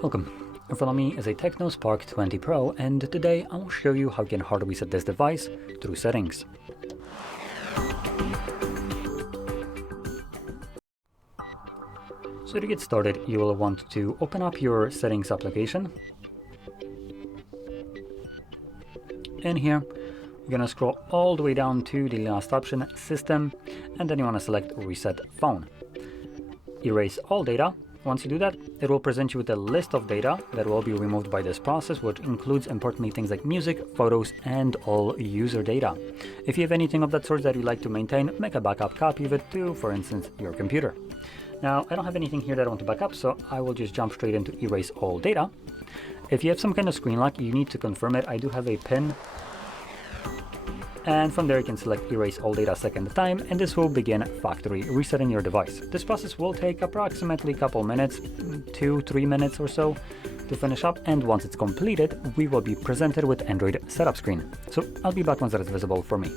Welcome. In front of me is a TECNO Spark 20 Pro, and today I will show you how you can hard reset this device through settings. So to get started, you will want to open up your settings application. And here, you're going to scroll all the way down to the last option, System, and then you want to select Reset Phone. Erase all data. Once you do that, it will present you with a list of data that will be removed by this process, which includes importantly things like music, photos, and all user data. If you have anything of that sort that you'd like to maintain, make a backup copy of it to, for instance, your computer. Now, I don't have anything here that I want to back up, so I will just jump straight into erase all data. If you have some kind of screen lock, you need to confirm it. I do have a PIN. And from there you can select erase all data a second time, and this will begin factory resetting your device. This process will take approximately a couple minutes, 2-3 minutes or so to finish up, and once it's completed, we will be presented with Android setup screen. So I'll be back once that is visible for me.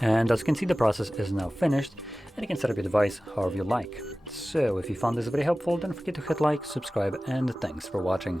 And as you can see, the process is now finished, and you can set up your device however you like. So if you found this very helpful, don't forget to hit like, subscribe, and thanks for watching.